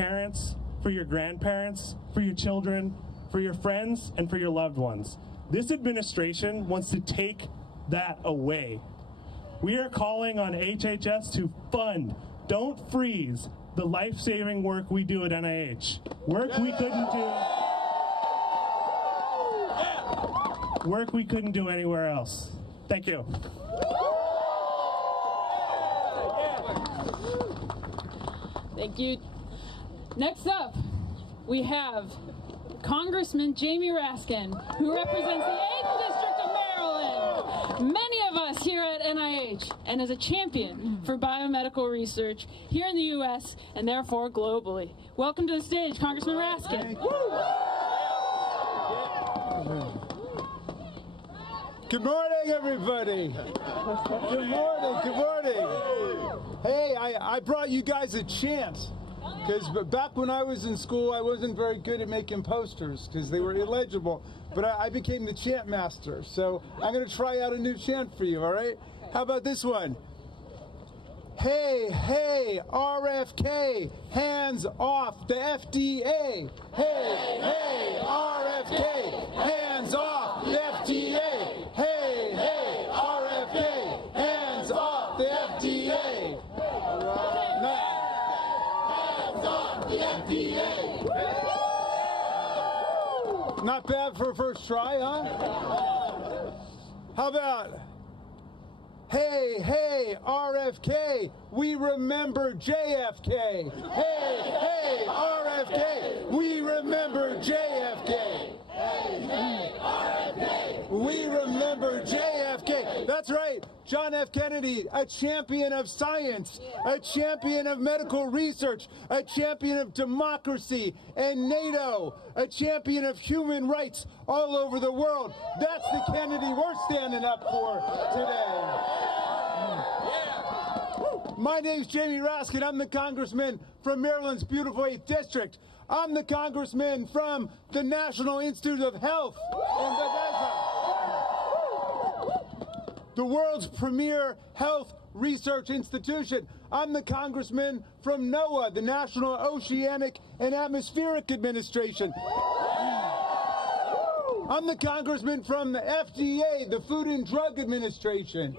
parents, for your grandparents, for your children, for your friends, and for your loved ones. This administration wants to take that away. We are calling on HHS to fund, don't freeze, the life-saving work we do at NIH. Work we couldn't do anywhere else. Thank you. Thank you. Next up, we have Congressman Jamie Raskin, who represents the 8th District of Maryland. Many of us here at NIH, and as a champion for biomedical research here in the U.S. and therefore globally. Welcome to the stage, Congressman Raskin. Good morning, everybody. Good morning, good morning. Hey, I brought you guys a chance. Because back when I was in school, I wasn't very good at making posters because they were illegible. But I became the chant master. So I'm going to try out a new chant for you, all right? How about this one? Hey, hey, RFK, hands off the FDA. Hey, hey, RFK, hands off the FDA. Hey, hey, RFK, hands off the FDA. Not bad for a first try, huh? How about, hey, hey, RFK, we remember JFK. Hey, hey, RFK, we remember JFK. Hey, hey, RFK, we remember JFK. That's right, John F. Kennedy, a champion of science, a champion of medical research, a champion of democracy and NATO, a champion of human rights all over the world. That's the Kennedy we're standing up for today. My name's Jamie Raskin. I'm the congressman from Maryland's beautiful 8th District. I'm the congressman from the National Institute of Health in Bethesda, the world's premier health research institution. I'm the congressman from NOAA, the National Oceanic and Atmospheric Administration. I'm the congressman from the FDA, the Food and Drug Administration.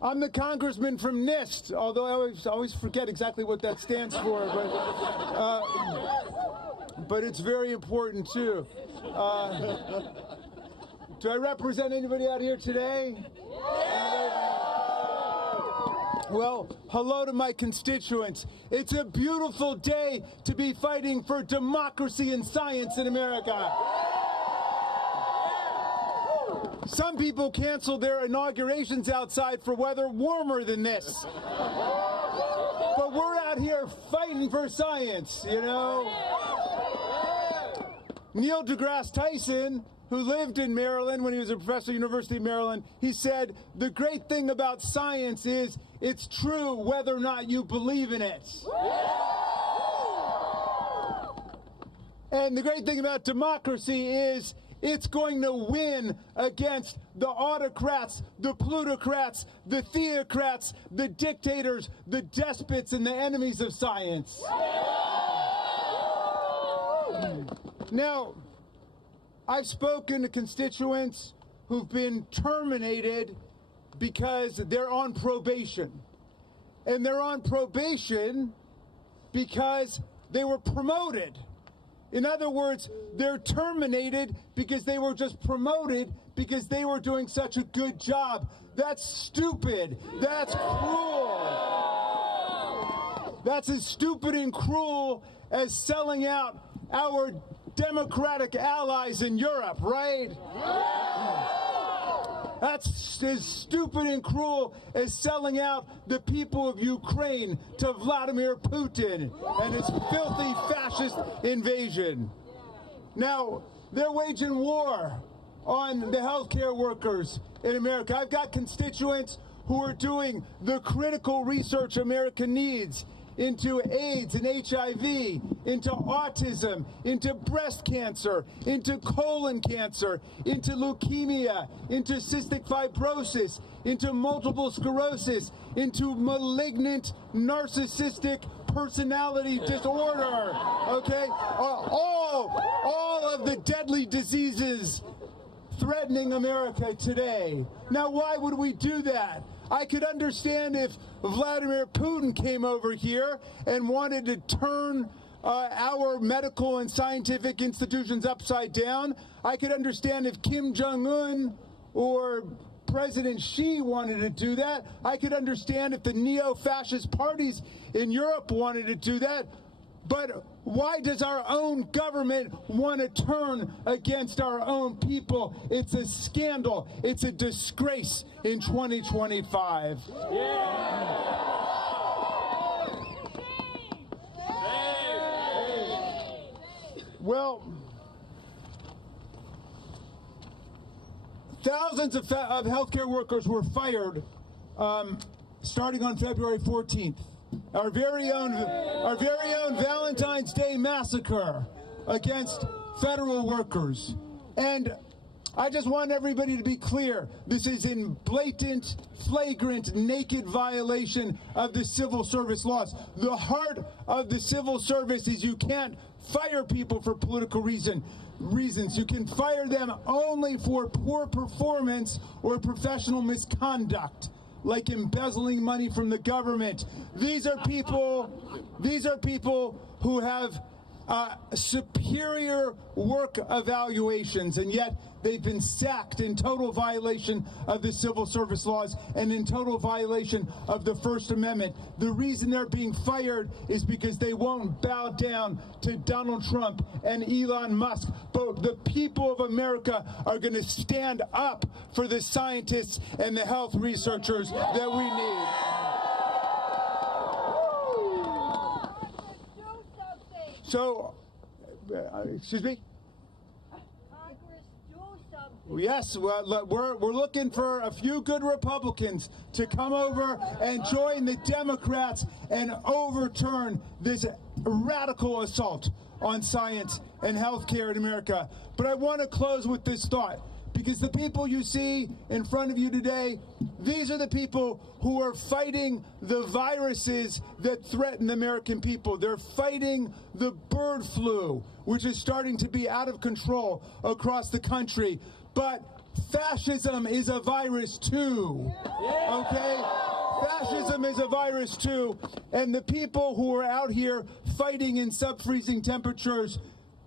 I'm the congressman from NIST, although I always forget exactly what that stands for, but it's very important too. Do I represent anybody out here today? Well, hello to my constituents. It's a beautiful day to be fighting for democracy and science in America. Some people cancel their inaugurations outside for weather warmer than this. But we're out here fighting for science, you know? Neil deGrasse Tyson, who lived in Maryland when he was a professor at the University of Maryland, he said, the great thing about science is it's true whether or not you believe in it. And the great thing about democracy is it's going to win against the autocrats, the plutocrats, the theocrats, the dictators, the despots, and the enemies of science. Now, I've spoken to constituents who've been terminated because they're on probation. And they're on probation because they were promoted. In other words, they're terminated because they were just promoted because they were doing such a good job. That's stupid. That's cruel. That's as stupid and cruel as selling out our democratic allies in Europe, right? That's as stupid and cruel as selling out the people of Ukraine to Vladimir Putin and his filthy fascist invasion. Now, they're waging war on the healthcare workers in America. I've got constituents who are doing the critical research America needs, into AIDS and HIV, into autism, into breast cancer, into colon cancer, into leukemia, into cystic fibrosis, into multiple sclerosis, into malignant narcissistic personality disorder, okay? All of the deadly diseases threatening America today. Now, why would we do that? I could understand if Vladimir Putin came over here and wanted to turn our medical and scientific institutions upside down. I could understand if Kim Jong-un or President Xi wanted to do that. I could understand if the neo-fascist parties in Europe wanted to do that. But why does our own government want to turn against our own people? It's a scandal. It's a disgrace in 2025. Well, thousands of healthcare workers were fired starting on February 14th. Our very own Valentine's Day massacre against federal workers. And I just want everybody to be clear. This is in blatant, flagrant, naked violation of the civil service laws. The heart of the civil service is you can't fire people for political reasons. You can fire them only for poor performance or professional misconduct, like embezzling money from the government. These are people who have superior work evaluations, and yet they've been sacked in total violation of the civil service laws and in total violation of the First Amendment. The reason they're being fired is because they won't bow down to Donald Trump and Elon Musk. But the people of America are going to stand up for the scientists and the health researchers that we need. So, excuse me? Yes, we're looking for a few good Republicans to come over and join the Democrats and overturn this radical assault on science and healthcare in America. But I want to close with this thought, because the people you see in front of you today, these are the people who are fighting the viruses that threaten the American people. They're fighting the bird flu, which is starting to be out of control across the country. But fascism is a virus too, okay? Fascism is a virus too, and the people who are out here fighting in sub-freezing temperatures,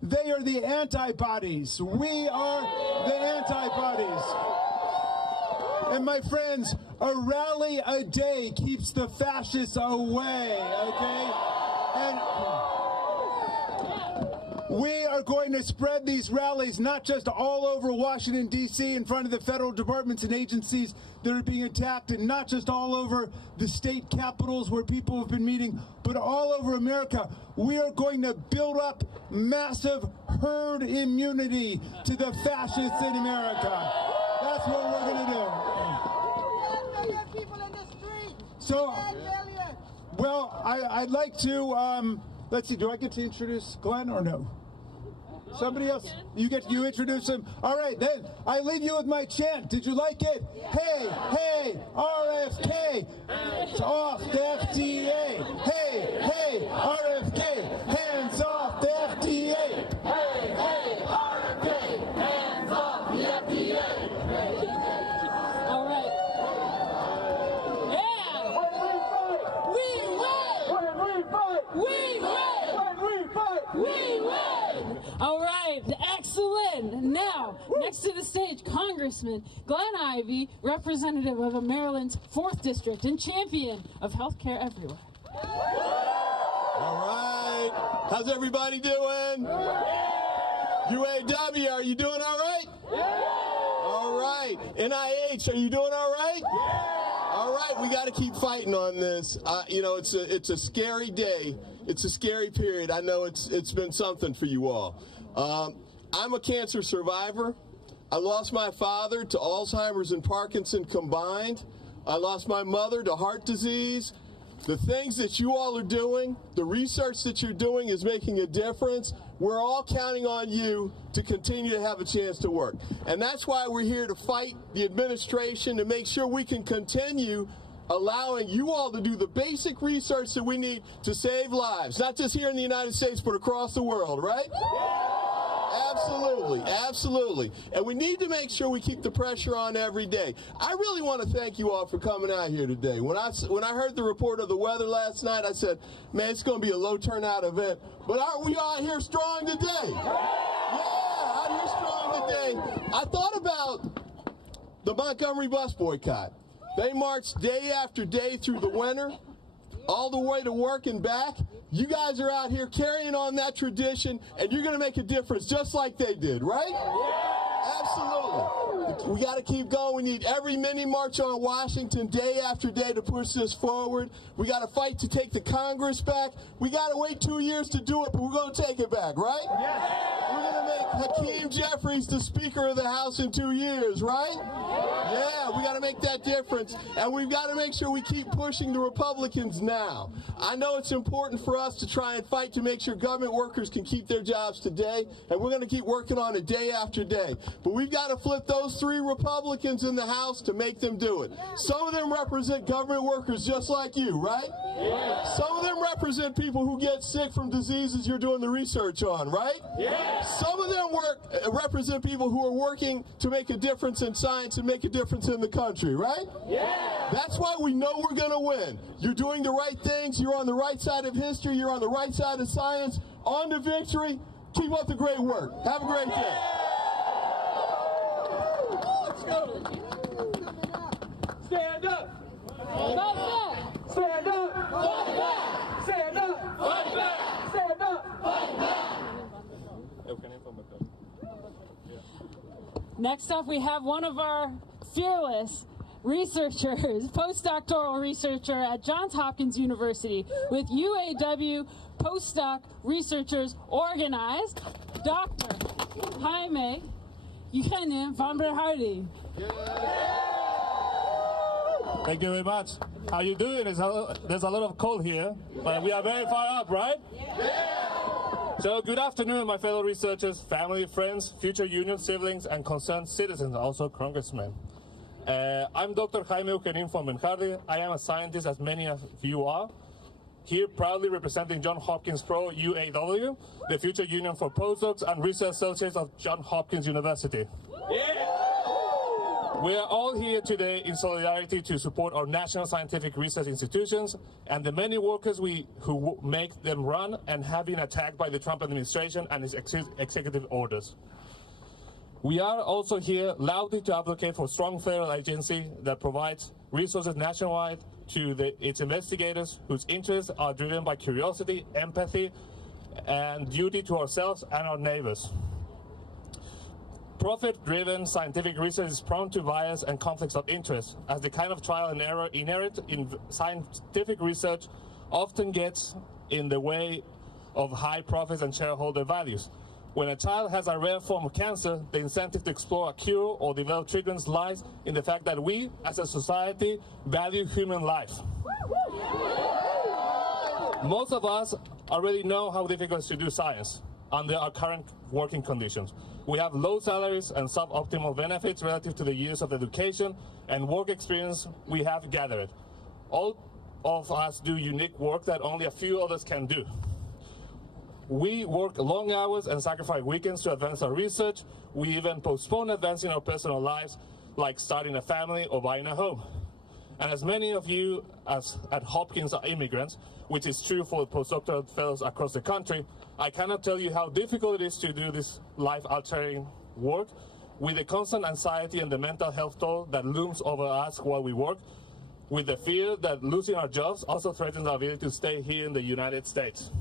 they are the antibodies. We are the antibodies. And my friends, a rally a day keeps the fascists away, okay? And we are going to spread these rallies not just all over Washington, D.C., in front of the federal departments and agencies that are being attacked, and not just all over the state capitals where people have been meeting, but all over America. We are going to build up massive herd immunity to the fascists in America. That's what we're going to do. 10 million people in the street. So, 10 million. well, I'd like to, let's see, do I get to introduce Glenn or no? Somebody else? You introduce him? All right, then I leave you with my chant. Did you like it? Hey, hey, RFK, it's off the FDA. Hey, hey, RFK, hands off the FDA. Hey, hey, RFK, hands off the FDA. All right. Yeah. When we fight, We win. when we fight, We win. All right. Excellent. Now, next to the stage, Congressman Glenn Ivey, representative of Maryland's 4th District and champion of healthcare everywhere. All right. How's everybody doing? UAW, are you doing all right? All right. NIH, are you doing all right? All right, we got to keep fighting on this. You know, it's a scary day. It's a scary period. I know it's been something for you all. I'm a cancer survivor. I lost my father to Alzheimer's and Parkinson combined. I lost my mother to heart disease. The things that you all are doing, the research that you're doing is making a difference. We're all counting on you to continue to have a chance to work. And that's why we're here to fight the administration to make sure we can continue allowing you all to do the basic research that we need to save lives, not just here in the United States, but across the world, right? Absolutely, absolutely. And we need to make sure we keep the pressure on every day. I really want to thank you all for coming out here today. When I heard the report of the weather last night, I said, man, it's going to be a low turnout event. But aren't we out here strong today? Yeah, out here strong today. I thought about the Montgomery bus boycott. They marched day after day through the winter, all the way to work and back. You guys are out here carrying on that tradition, and you're going to make a difference just like they did, right? Absolutely. We got to keep going. We need every mini march on Washington day after day to push this forward. We got to fight to take the Congress back. We got to wait 2 years to do it, but we're going to take it back, right? We're going to make Hakeem Jeffries the Speaker of the House in 2 years, right? Yeah, we got to make that difference, and we've got to make sure we keep pushing the Republicans now. I know it's important for us to try and fight to make sure government workers can keep their jobs today, and we're going to keep working on it day after day. But we've got to flip those 3 Republicans in the House to make them do it. Some of them represent government workers just like you, right? Some of them represent people who get sick from diseases you're doing the research on, right? Some of them represent people who are working to make a difference in science and make a difference in the country, right? That's why we know we're going to win. You're doing the right things. You're on the right side of history. You're on the right side of science. On to victory. Keep up the great work. Have a great day. Let's go. Stand up. Fight back. Stand up. Fight back. Stand up. Fight back. Stand up. Fight back. Next up, we have one of our fearless researchers, postdoctoral researcher at Johns Hopkins University with UAW postdoc researchers organized, Dr. Jaime van Hardy. Thank you very much. How you doing? There's a lot of cold here, but we are very far up, right? So good afternoon, my fellow researchers, family, friends, future union siblings, and concerned citizens, also congressmen. I'm Dr. Jaime van Hardy. I am a scientist, as many of you are, here proudly representing Johns Hopkins Pro UAW, the future union for postdocs and research associates of Johns Hopkins University. We are all here today in solidarity to support our national scientific research institutions and the many workers who make them run and have been attacked by the Trump administration and its executive orders. We are also here loudly to advocate for a strong federal agency that provides resources nationwide to its investigators whose interests are driven by curiosity, empathy, and duty to ourselves and our neighbors. Profit-driven scientific research is prone to bias and conflicts of interest, as the kind of trial and error inherent in scientific research often gets in the way of high profits and shareholder values. When a child has a rare form of cancer, the incentive to explore a cure or develop treatments lies in the fact that we, as a society, value human life. Most of us already know how difficult it is to do science under our current working conditions. We have low salaries and suboptimal benefits relative to the years of education and work experience we have gathered. All of us do unique work that only a few others can do. We work long hours and sacrifice weekends to advance our research. We even postpone advancing our personal lives, like starting a family or buying a home. And as many of you at Hopkins are immigrants, which is true for postdoctoral fellows across the country, I cannot tell you how difficult it is to do this life-altering work with the constant anxiety and the mental health toll that looms over us while we work, with the fear that losing our jobs also threatens our ability to stay here in the United States.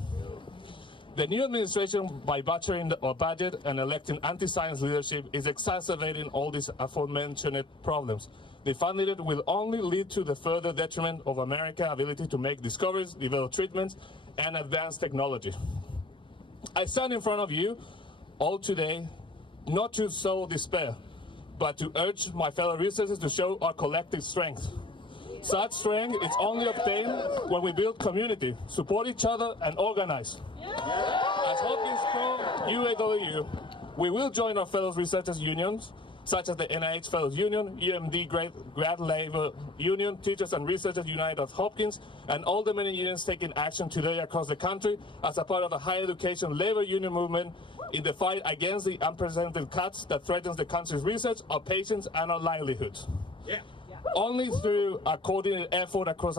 The new administration, by butchering our budget and electing anti-science leadership, is exacerbating all these aforementioned problems. The funding will only lead to the further detriment of America's ability to make discoveries, develop treatments, and advance technology. I stand in front of you all today not to sow despair, but to urge my fellow researchers to show our collective strength. Such strength is only obtained when we build community, support each other, and organize. As Hopkins Pro UAW, we will join our fellow researchers unions, such as the NIH Fellows Union, UMD Grad Labor Union, Teachers and Researchers United of Hopkins, and all the many unions taking action today across the country as a part of the higher education labor union movement in the fight against the unprecedented cuts that threatens the country's research, our patients, and our livelihoods. Only through a coordinated effort across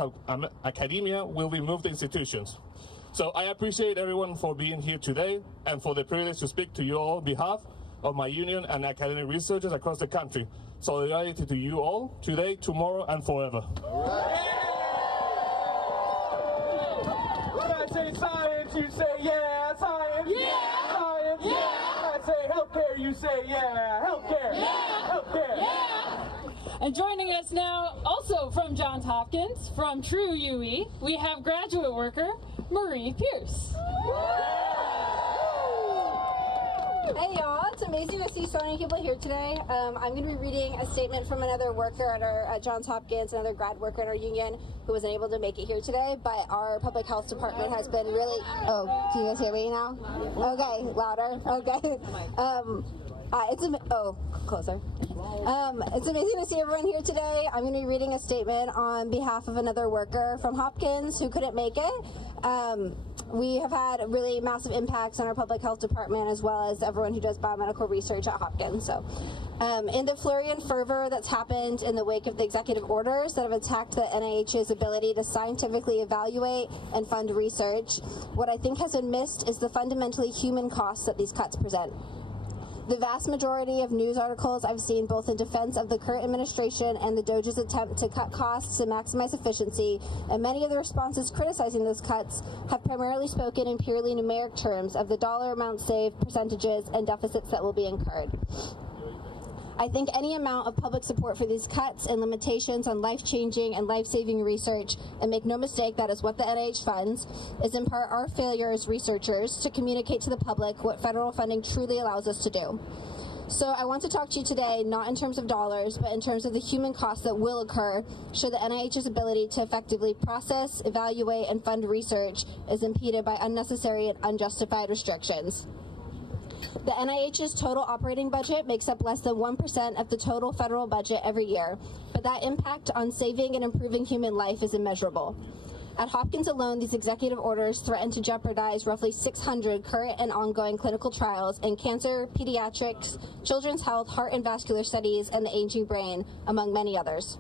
academia will we move the institutions. So I appreciate everyone for being here today and for the privilege to speak to you all on behalf of my union and academic researchers across the country. Solidarity to you all, today, tomorrow, and forever. When I say science, you say yeah, science. Yeah. Science. Yeah. When I say healthcare, you say yeah, healthcare. Yeah. Healthcare. Yeah. And joining us now, also from Johns Hopkins, from True UE, we have graduate worker Marie Pierce. Hey y'all, it's amazing to see so many people here today. I'm going to be reading a statement from another worker at our Johns Hopkins, another grad worker in our union who wasn't able to make it here today, but our public health department has been really... Oh, can you guys hear me now? Okay, louder. Okay. Closer. It's amazing to see everyone here today. I'm going to be reading a statement on behalf of another worker from Hopkins who couldn't make it. We have had really massive impacts on our public health department as well as everyone who does biomedical research at Hopkins. So, in the flurry and fervor that's happened in the wake of the executive orders that have attacked the NIH's ability to scientifically evaluate and fund research, what I think has been missed is the fundamentally human costs that these cuts present. The vast majority of news articles I've seen both in defense of the current administration and the Doge's attempt to cut costs and maximize efficiency, and many of the responses criticizing those cuts have primarily spoken in purely numeric terms of the dollar amount saved, percentages, and deficits that will be incurred. I think any amount of public support for these cuts and limitations on life-changing and life-saving research, and make no mistake, that is what the NIH funds, is in part our failure as researchers to communicate to the public what federal funding truly allows us to do. So I want to talk to you today not in terms of dollars, but in terms of the human costs that will occur should the NIH's ability to effectively process, evaluate, and fund research is impeded by unnecessary and unjustified restrictions. The NIH's total operating budget makes up less than 1% of the total federal budget every year, but that impact on saving and improving human life is immeasurable. At Hopkins alone, these executive orders threaten to jeopardize roughly 600 current and ongoing clinical trials in cancer, pediatrics, children's health, heart and vascular studies, and the aging brain, among many others.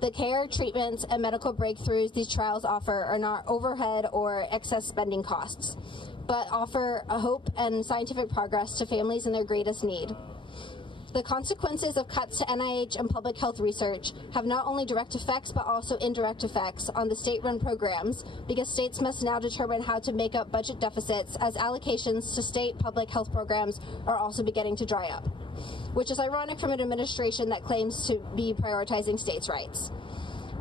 The care, treatments, and medical breakthroughs these trials offer are not overhead or excess spending costs, but offer a hope and scientific progress to families in their greatest need. The consequences of cuts to NIH and public health research have not only direct effects but also indirect effects on the state-run programs, because states must now determine how to make up budget deficits as allocations to state public health programs are also beginning to dry up, which is ironic from an administration that claims to be prioritizing states' rights.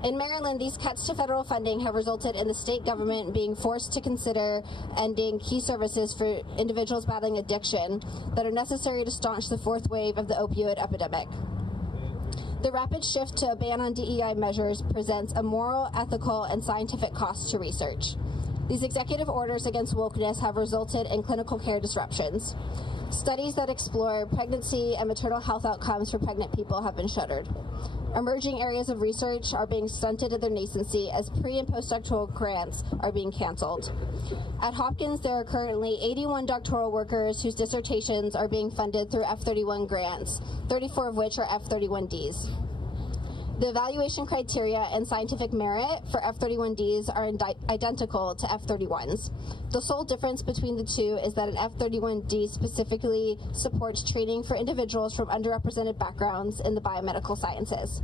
In Maryland, these cuts to federal funding have resulted in the state government being forced to consider ending key services for individuals battling addiction that are necessary to staunch the fourth wave of the opioid epidemic. The rapid shift to a ban on DEI measures presents a moral, ethical, and scientific cost to research. These executive orders against wokeness have resulted in clinical care disruptions. Studies that explore pregnancy and maternal health outcomes for pregnant people have been shuttered. Emerging areas of research are being stunted at their nascency as pre- and postdoctoral grants are being canceled. At Hopkins, there are currently 81 doctoral workers whose dissertations are being funded through F-31 grants, 34 of which are F-31Ds. The evaluation criteria and scientific merit for F-31Ds are identical to F-31s. The sole difference between the two is that an F-31D specifically supports training for individuals from underrepresented backgrounds in the biomedical sciences.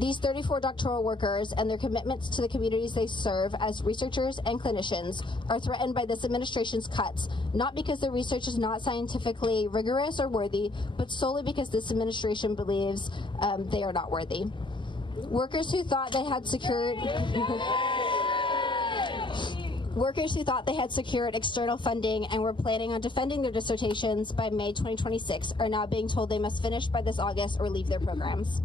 These 34 doctoral workers and their commitments to the communities they serve as researchers and clinicians are threatened by this administration's cuts, not because their research is not scientifically rigorous or worthy, but solely because this administration believes they are not worthy. Workers who thought they had secured external funding and were planning on defending their dissertations by May 2026 are now being told they must finish by this August or leave their programs.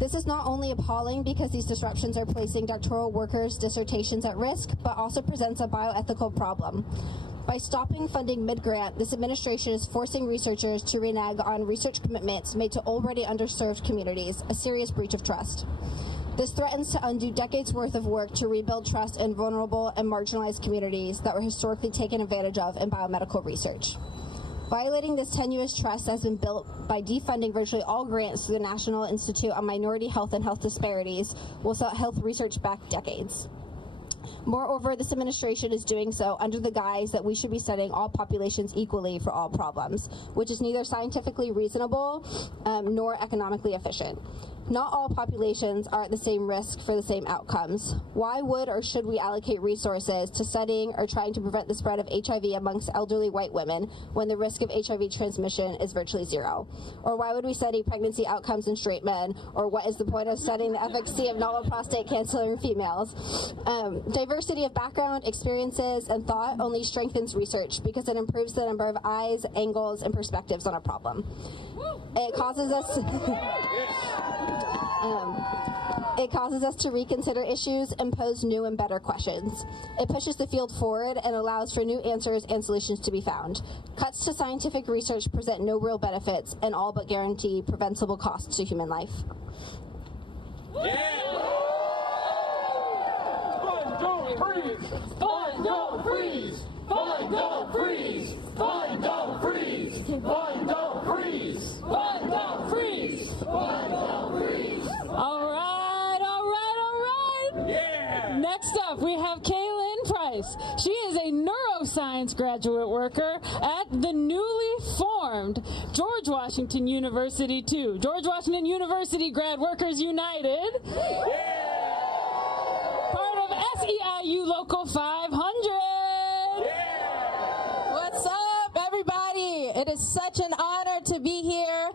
This is not only appalling because these disruptions are placing doctoral workers' dissertations at risk, but also presents a bioethical problem. By stopping funding mid-grant, this administration is forcing researchers to renege on research commitments made to already underserved communities, a serious breach of trust. This threatens to undo decades' worth of work to rebuild trust in vulnerable and marginalized communities that were historically taken advantage of in biomedical research. Violating this tenuous trust has been built by defunding virtually all grants to the National Institute on Minority Health and Health Disparities, will set health research back decades. Moreover, this administration is doing so under the guise that we should be studying all populations equally for all problems, which is neither scientifically reasonable nor economically efficient. Not all populations are at the same risk for the same outcomes. Why would or should we allocate resources to studying or trying to prevent the spread of HIV amongst elderly white women when the risk of HIV transmission is virtually zero? Or why would we study pregnancy outcomes in straight men? Or what is the point of studying the efficacy of novel prostate cancer in females? Diversity of background, experiences, and thought only strengthens research because it improves the number of eyes, angles, and perspectives on a problem. It causes us It causes us to reconsider issues and pose new and better questions. It pushes the field forward and allows for new answers and solutions to be found. Cuts to scientific research present no real benefits and all but guarantee preventable costs to human life. Fund, don't freeze! Fund, don't freeze! Fund, don't freeze! Fund, don't freeze! Fund, don't freeze! Fund, don't freeze! Fund, don't freeze! All right. Yeah! Next up, we have Kaylin Price. She is a neuroscience graduate worker at the newly formed George Washington University 2. George Washington University Grad Workers United. Yeah! Part of SEIU Local 500. Yeah! What's up, everybody? It is such an honor to be here.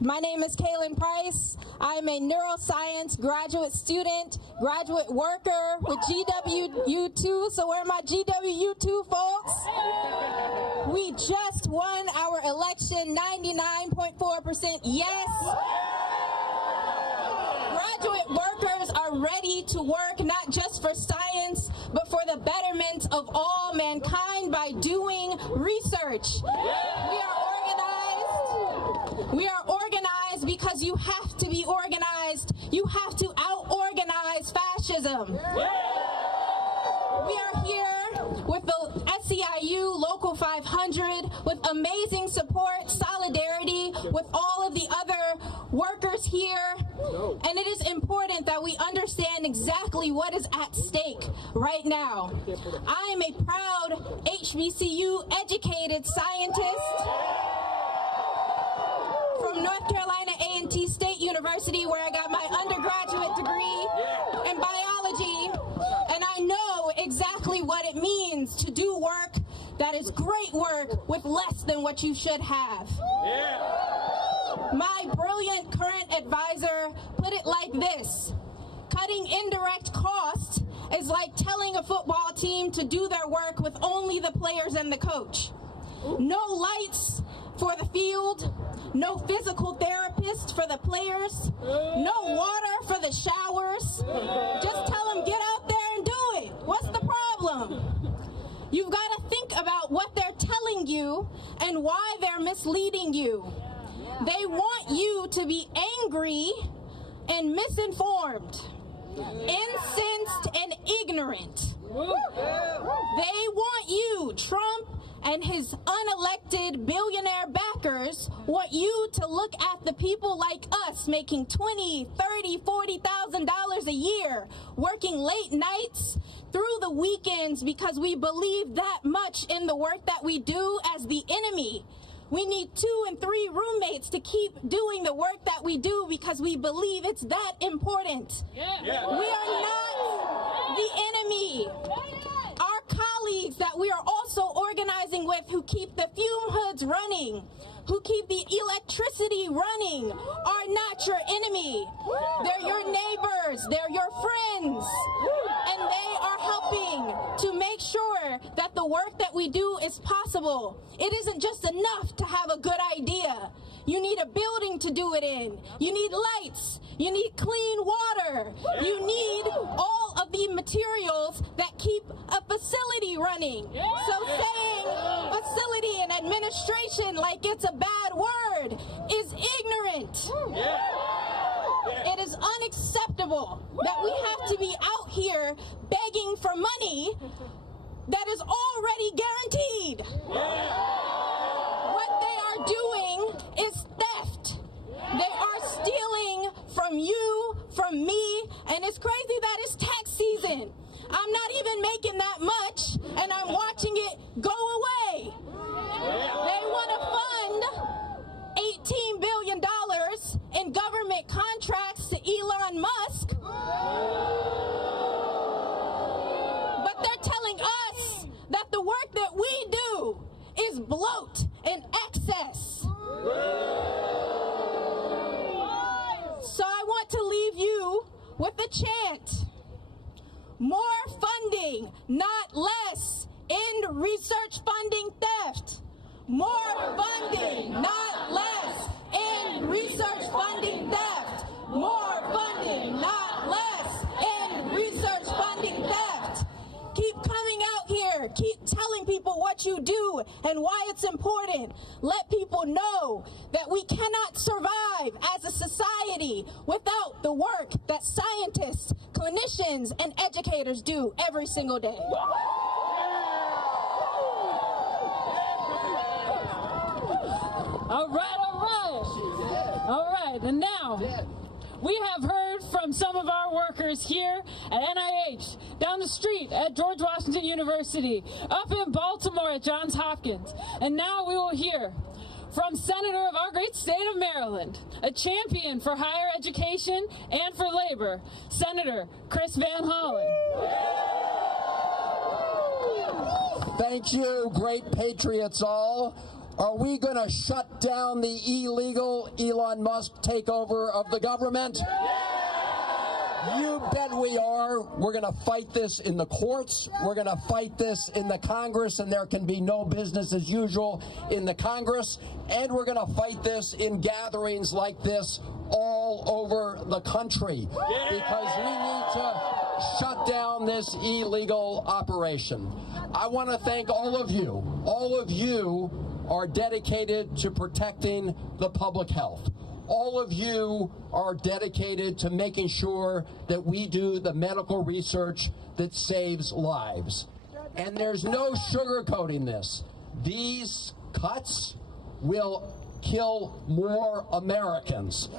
My name is Kaylin Price. I'm a neuroscience graduate student, graduate worker with GWU2. So where are my GWU2 folks? We just won our election, 99.4% yes. Graduate workers are ready to work not just for science, but for the betterment of all mankind by doing research. We are organized because you have to be organized. You have to out-organize fascism. We are here with the SEIU Local 500 with amazing support, solidarity with all of the other workers here. And it is important that we understand exactly what is at stake right now. I am a proud HBCU educated scientist from North Carolina A&T State University, where I got my undergraduate degree in biology, and I know exactly what it means to do work that is great work with less than what you should have. My brilliant current advisor put it like this: cutting indirect costs is like telling a football team to do their work with only the players and the coach. No lights for the field, no physical therapist for the players, no water for the showers. Just tell them, get out there and do it. What's the problem? You've got to think about what they're telling you and why they're misleading you. They want you to be angry and misinformed, incensed and ignorant. They want you, Trump and his unelected billionaire backers, want you to look at the people like us making $20,000, $30,000, $40,000 a year, working late nights through the weekends because we believe that much in the work that we do as the enemy. We need 2 and 3 roommates to keep doing the work that we do because we believe it's that important. We are not the enemy. Our colleagues that we are also organizing with, who keep the fume hoods running, who keep the electricity running are not your enemy. They're your neighbors, they're your friends, and they are helping to make sure that the work that we do is possible. It isn't just enough to have a good idea. You need a building to do it in. You need lights. You need clean water. You need all of the materials that keep a facility running. So saying facility and administration like it's a bad word is ignorant. It is unacceptable that we have to be out here begging for money that is already guaranteed. What they are doing is theft. They are stealing from you, from me, and it's crazy that it's tax season. I'm not even making that much, and I'm watching it go away. They want to fund $18 billion in government contracts to Elon Musk, but they're telling us that the work that we do is bloat and excess. So I want to leave you with a chant. More funding, not less. End research funding theft. More funding, not less. End research funding theft. More funding, not less. End research funding theft. Keep coming out here. Keep telling people what you do and why it's important. Let people know that we cannot survive as a society without the work that scientists, clinicians, and educators do every single day. All right, all right. All right, and now we have heard from some of our workers here at NIH, down the street at George Washington University, up in Baltimore at Johns Hopkins. And now we will hear from Senator of our great state of Maryland, a champion for higher education and for labor, Senator Chris Van Hollen. Thank you, great patriots all. Are we going to shut down the illegal Elon Musk takeover of the government? You bet we are. We're going to fight this in the courts. We're going to fight this in the Congress, and there can be no business as usual in the Congress. And we're going to fight this in gatherings like this all over the country, because we need to shut down this illegal operation. I want to thank all of you. All of you are dedicated to protecting the public health. All of you are dedicated to making sure that we do the medical research that saves lives. And there's no sugarcoating this. These cuts will kill more Americans.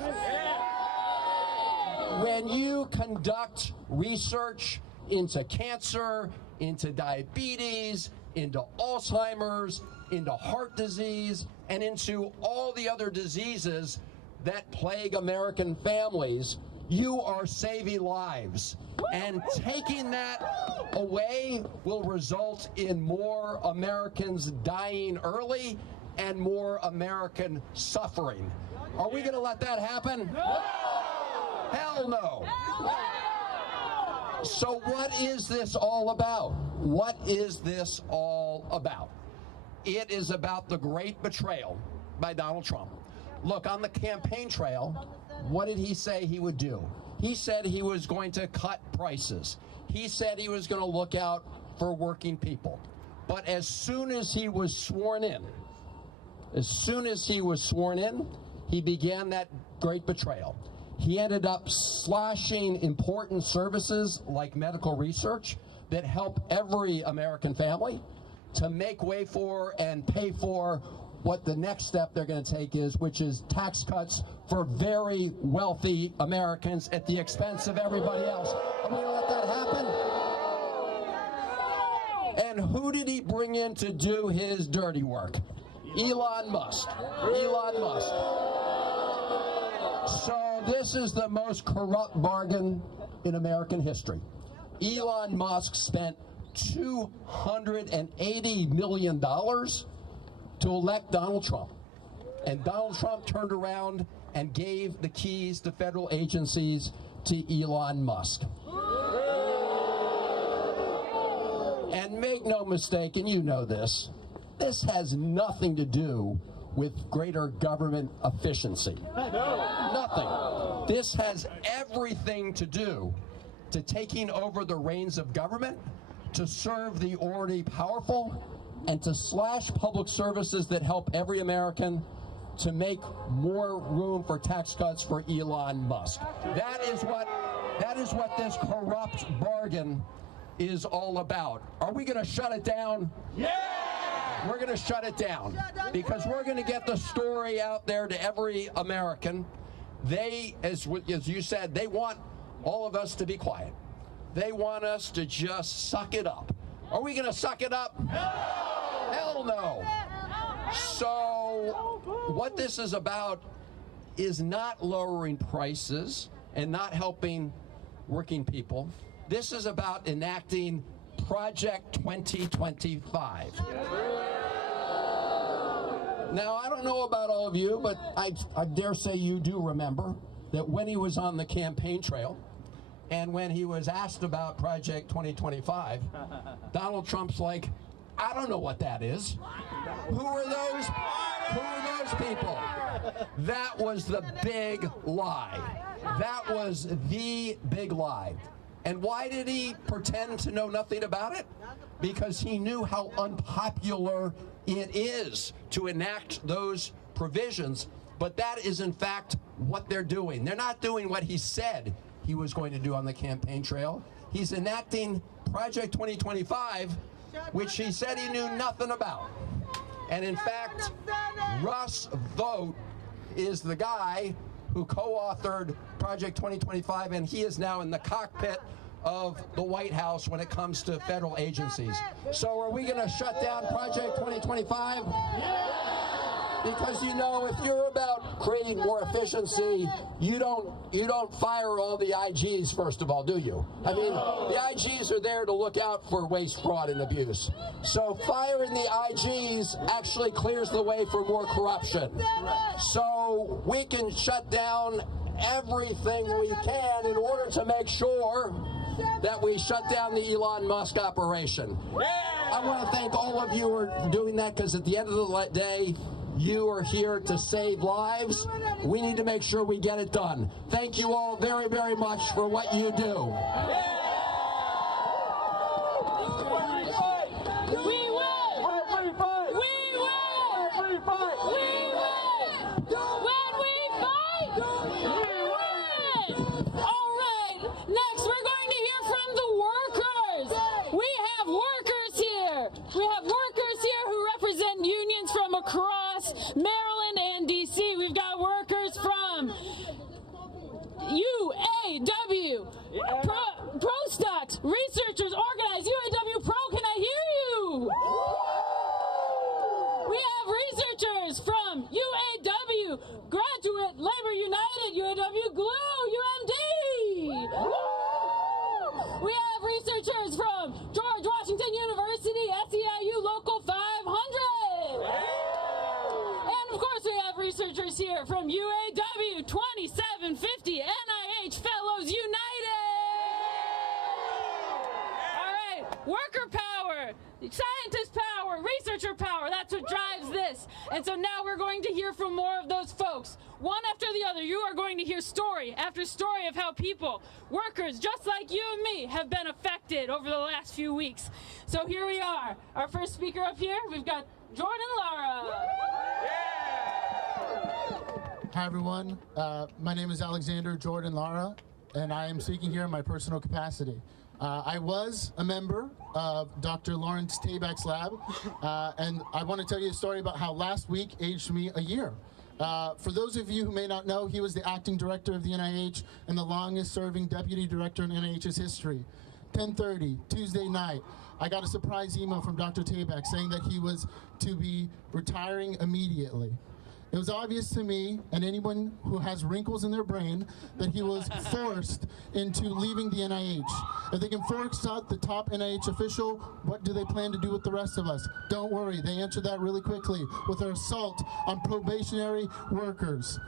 When you conduct research into cancer, into diabetes, into Alzheimer's, into heart disease, and into all the other diseases that plague American families, you are saving lives. And taking that away will result in more Americans dying early and more American suffering. Are we going to let that happen? No! Hell no! So what is this all about? What is this all about? It is about the great betrayal by Donald Trump. Look, on the campaign trail, what did he say he would do? He said he was going to cut prices. He said he was going to look out for working people. But as soon as he was sworn in, he began that great betrayal. He ended up slashing important services like medical research that help every American family to make way for and pay for what the next step they're going to take is, which is tax cuts for very wealthy Americans at the expense of everybody else. Are we going to let that happen? And who did he bring in to do his dirty work? Elon Musk. Elon Musk. So this is the most corrupt bargain in American history. Elon Musk spent $280 million to elect Donald Trump. And Donald Trump turned around and gave the keys to federal agencies to Elon Musk. And make no mistake, and you know this has nothing to do with greater government efficiency. Nothing. This has everything to do to taking over the reins of government, to serve the already powerful, and to slash public services that help every American, to make more room for tax cuts for Elon Musk. That is what this corrupt bargain is all about. Are we going to shut it down? Yeah! We're going to shut it down because we're going to get the story out there to every American. They, as you said, they want all of us to be quiet. They want us to just suck it up. Are we going to suck it up? No! Hell no! So what this is about is not lowering prices and not helping working people. This is about enacting Project 2025. Now, I don't know about all of you, but I dare say you do remember that when he was on the campaign trail and when he was asked about Project 2025, Donald Trump's like, I don't know what that is. Who are those people? That was the big lie. That was the big lie. And why did he pretend to know nothing about it? Because he knew how unpopular it is to enact those provisions. But that is, in fact, what they're doing. They're not doing what he said he was going to do on the campaign trail. He's enacting Project 2025, which he said he knew nothing about. And in fact, Russ Vought is the guy who co-authored Project 2025, and he is now in the cockpit of the White House when it comes to federal agencies. So are we going to shut down Project 2025? Yeah! Because, you know, if you're about creating more efficiency, you don't fire all the IGs, first of all, do you? I mean, the IGs are there to look out for waste, fraud, and abuse. So firing the IGs actually clears the way for more corruption. So we can shut down everything we can in order to make sure that we shut down the Elon Musk operation. I want to thank all of you who are doing that, because at the end of the day, you are here to save lives. We need to make sure we get it done. Thank you all very, very much for what you do. Maryland and D.C. We've got workers from UAW, Pro Stocks, researchers organized, UAW Pro, can I hear you? We have researchers from UAW, Graduate Labor United, UAW Glue, UMD. We have researchers from George Washington University, SEIU Local 500. Researchers here from UAW 2750 NIH Fellows United. All right, worker power, scientist power, researcher power, that's what drives this. And so now we're going to hear from more of those folks. One after the other, you are going to hear story after story of how people, workers just like you and me, have been affected over the last few weeks. So here we are. Our first speaker up here, we've got Jordan Lara. Hi everyone, my name is Alexander Jordan Lara, and I am speaking here in my personal capacity. I was a member of Dr. Lawrence Tabak's lab, and I want to tell you a story about how last week aged me a year. For those of you who may not know, he was the acting director of the NIH and the longest serving deputy director in NIH's history. 10:30, Tuesday night, I got a surprise email from Dr. Tabak saying that he was to be retiring immediately. It was obvious to me and anyone who has wrinkles in their brain that he was forced into leaving the NIH. If they can force out the top NIH official, what do they plan to do with the rest of us? Don't worry, they answered that really quickly with their assault on probationary workers.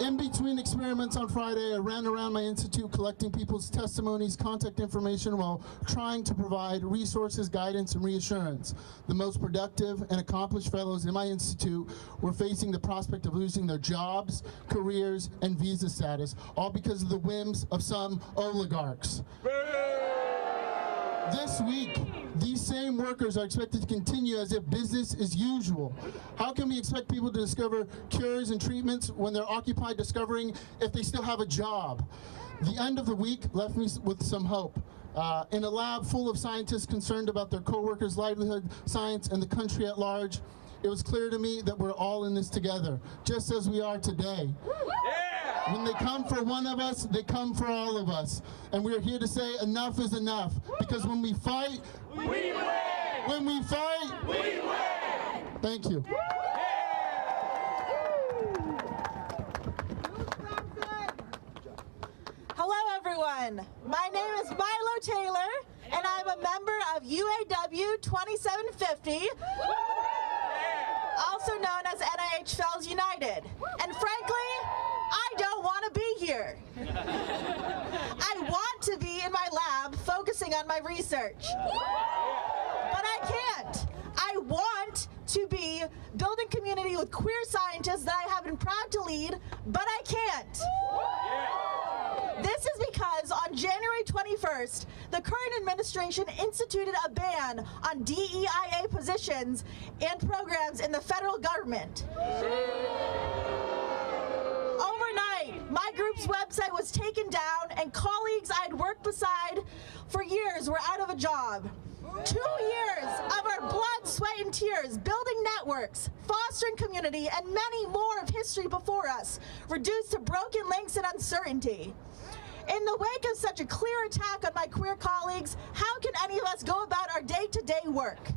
In between experiments on Friday, I ran around my institute collecting people's testimonies, contact information, while trying to provide resources, guidance, and reassurance. The most productive and accomplished fellows in my institute were facing the prospect of losing their jobs, careers, and visa status, all because of the whims of some oligarchs. This week, these same workers are expected to continue as if business is usual. How can we expect people to discover cures and treatments when they're occupied discovering if they still have a job? The end of the week left me with some hope. In a lab full of scientists concerned about their co-workers' livelihood, science, and the country at large, it was clear to me that we're all in this together, just as we are today. When they come for one of us, they come for all of us. And we're here to say enough is enough. Because when we fight, we win! When we fight, we win! Thank you. Hello, everyone. My name is Milo Taylor, and I'm a member of UAW 2750, also known as NIH Fellows United. And frankly, I don't want to be here. I want to be in my lab focusing on my research. But I can't. I want to be building community with queer scientists that I have been proud to lead, but I can't. This is because on January 21st, the current administration instituted a ban on DEIA positions and programs in the federal government. Overnight, my group's website was taken down and colleagues I'd worked beside for years were out of a job. 2 years of our blood, sweat, and tears, building networks, fostering community, and many more of history before us, reduced to broken links and uncertainty. In the wake of such a clear attack on my queer colleagues, how can any of us go about our day-to-day work?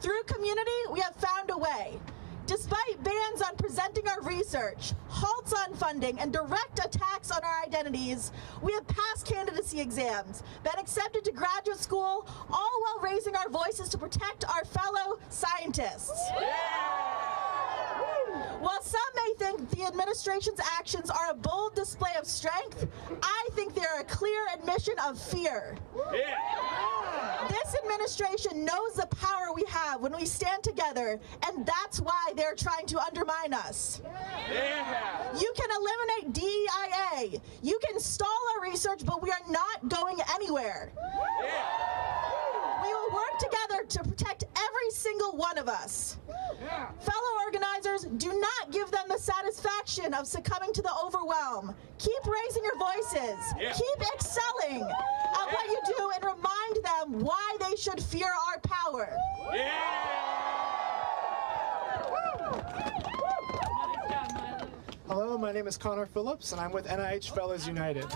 Through community, we have found a way. Despite bans on presenting our research, halts on funding, and direct attacks on our identities, we have passed candidacy exams, been accepted to graduate school, all while raising our voices to protect our fellow scientists. While some may think the administration's actions are a bold display of strength, I think they are a clear admission of fear. This administration knows the power we have when we stand together, and that's why they're trying to undermine us. You can eliminate DEIA. You can stall our research, but we are not going anywhere. We will work together to protect every single one of us. Fellow organizers, do not give them the satisfaction of succumbing to the overwhelm. Keep raising your voices. Keep excelling at what you do and remind them why they should fear our power. Hello, my name is Connor Phillips, and I'm with NIH Fellows United.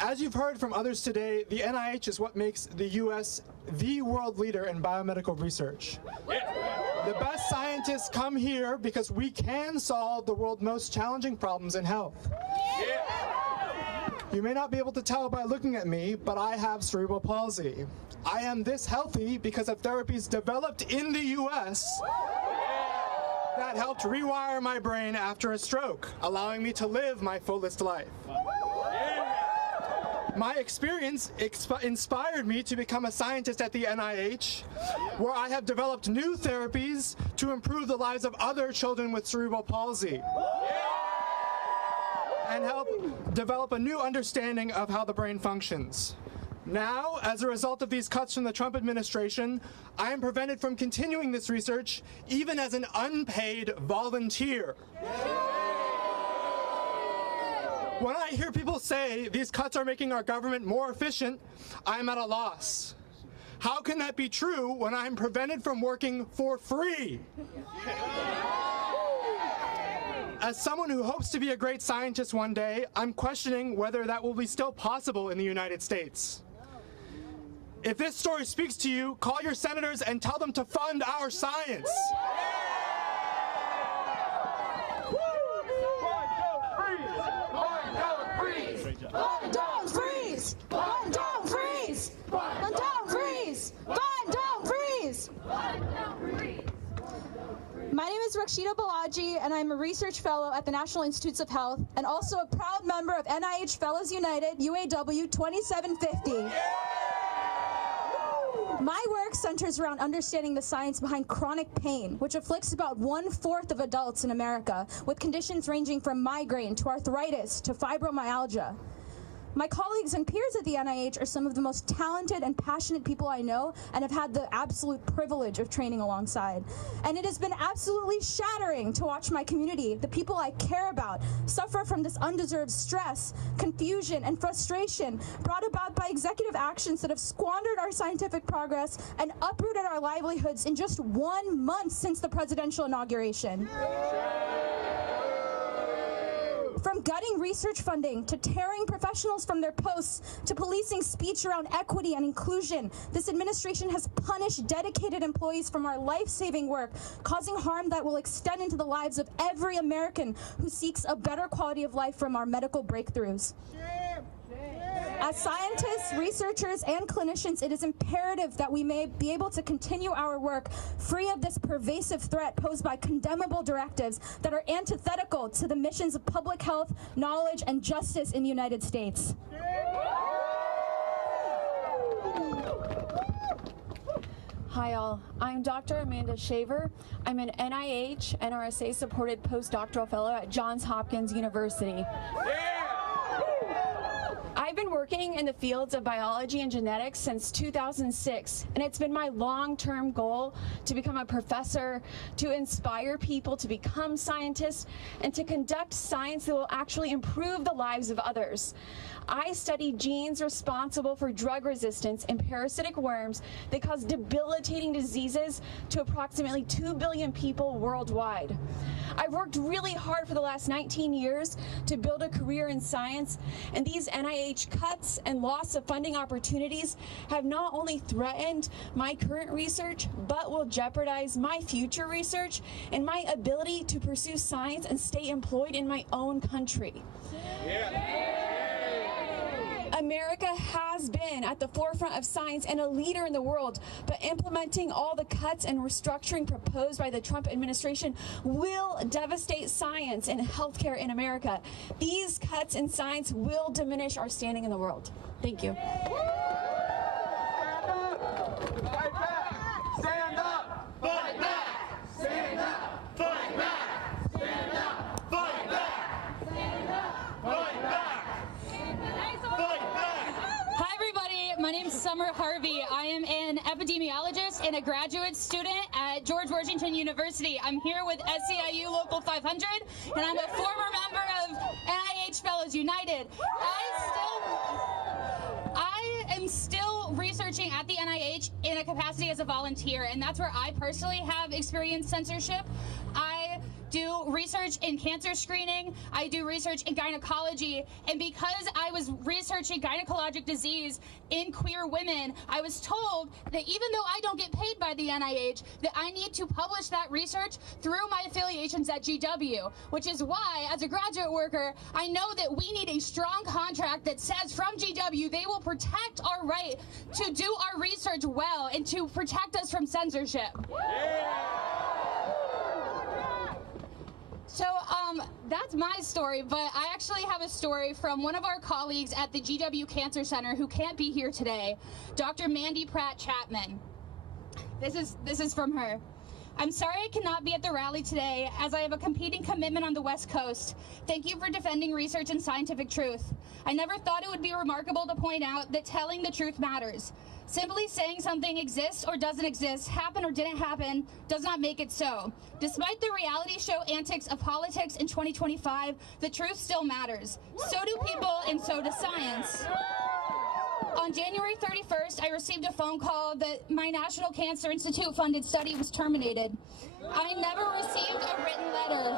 As you've heard from others today, the NIH is what makes the U.S. the world leader in biomedical research. The best scientists come here because we can solve the world's most challenging problems in health. You may not be able to tell by looking at me, but I have cerebral palsy. I am this healthy because of therapies developed in the U.S. that helped rewire my brain after a stroke, allowing me to live my fullest life. My experience inspired me to become a scientist at the NIH, where I have developed new therapies to improve the lives of other children with cerebral palsy and help develop a new understanding of how the brain functions. Now, as a result of these cuts from the Trump administration, I am prevented from continuing this research, even as an unpaid volunteer. When I hear people say these cuts are making our government more efficient, I am at a loss. How can that be true when I'm prevented from working for free? As someone who hopes to be a great scientist one day, I'm questioning whether that will be still possible in the United States. If this story speaks to you, call your senators and tell them to fund our science. Fund, don't freeze! Fund, don't freeze! Fund, don't freeze! Fund, don't freeze! My name is Rakshita Balaji, and I'm a research fellow at the National Institutes of Health, and also a proud member of NIH Fellows United, UAW 2750. My work centers around understanding the science behind chronic pain, which afflicts about 1/4 of adults in America, with conditions ranging from migraine to arthritis to fibromyalgia. My colleagues and peers at the NIH are some of the most talented and passionate people I know and have had the absolute privilege of training alongside. And it has been absolutely shattering to watch my community, the people I care about, suffer from this undeserved stress, confusion, and frustration brought about by executive actions that have squandered our scientific progress and uprooted our livelihoods in just 1 month since the presidential inauguration. From gutting research funding, to tearing professionals from their posts, to policing speech around equity and inclusion, this administration has punished dedicated employees from our life-saving work, causing harm that will extend into the lives of every American who seeks a better quality of life from our medical breakthroughs. As scientists, researchers, and clinicians, it is imperative that we may be able to continue our work free of this pervasive threat posed by condemnable directives that are antithetical to the missions of public health, knowledge, and justice in the United States. Hi all, I'm Dr. Amanda Shaver. I'm an NIH NRSA supported postdoctoral fellow at Johns Hopkins University. I've been working in the fields of biology and genetics since 2006, and it's been my long-term goal to become a professor, to inspire people to become scientists, and to conduct science that will actually improve the lives of others. I study genes responsible for drug resistance in parasitic worms that cause debilitating diseases to approximately 2 billion people worldwide. I've worked really hard for the last 19 years to build a career in science, and these NIH cuts and loss of funding opportunities have not only threatened my current research, but will jeopardize my future research and my ability to pursue science and stay employed in my own country. America has been at the forefront of science and a leader in the world, but implementing all the cuts and restructuring proposed by the Trump administration will devastate science and healthcare in America. These cuts in science will diminish our standing in the world. Thank you. Fight back! Stand up! Fight back! Stand up! Fight back! Stand up! Fight back! Stand up! Fight back! Hi everybody, my name is Summer Harvey. I am an epidemiologist and a graduate student at George Washington University. I'm here with SEIU Local 500, and I'm a former member of NIH Fellows United. I am still researching at the NIH in a capacity as a volunteer, and that's where I personally have experienced censorship. I do research in cancer screening, I do research in gynecology, and because I was researching gynecologic disease in queer women, I was told that even though I don't get paid by the NIH, that I need to publish that research through my affiliations at GW, which is why, as a graduate worker, I know that we need a strong contract that says from GW they will protect our right to do our research well and to protect us from censorship. So that's my story, but I actually have a story from one of our colleagues at the GW Cancer Center who can't be here today, Dr. Mandy Pratt Chapman. This is from her. I'm sorry I cannot be at the rally today as I have a competing commitment on the West Coast. Thank you for defending research and scientific truth. I never thought it would be remarkable to point out that telling the truth matters. Simply saying something exists or doesn't exist, happened or didn't happen, does not make it so. Despite the reality show antics of politics in 2025, the truth still matters. So do people and so does science. On January 31st, I received a phone call that my National Cancer Institute funded study was terminated. I never received a written letter,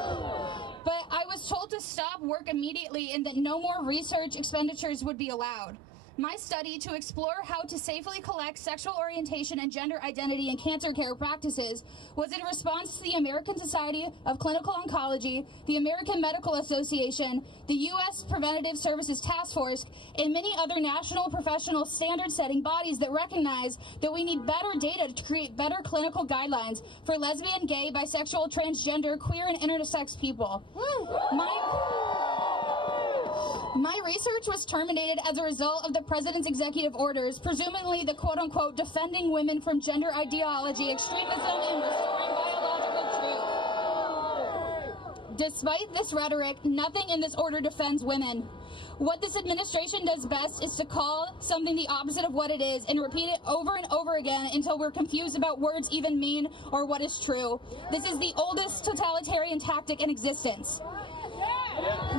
but I was told to stop work immediately and that no more research expenditures would be allowed. My study to explore how to safely collect sexual orientation and gender identity in cancer care practices was in response to the American Society of Clinical Oncology, the American Medical Association, the U.S. Preventative Services Task Force, and many other national professional standard-setting bodies that recognize that we need better data to create better clinical guidelines for lesbian, gay, bisexual, transgender, queer, and intersex people. My research was terminated as a result of the president's executive orders, presumably the quote-unquote defending women from gender ideology, extremism, and restoring biological truth. Despite this rhetoric, nothing in this order defends women. What this administration does best is to call something the opposite of what it is and repeat it over and over again until we're confused about words even mean or what is true. This is the oldest totalitarian tactic in existence.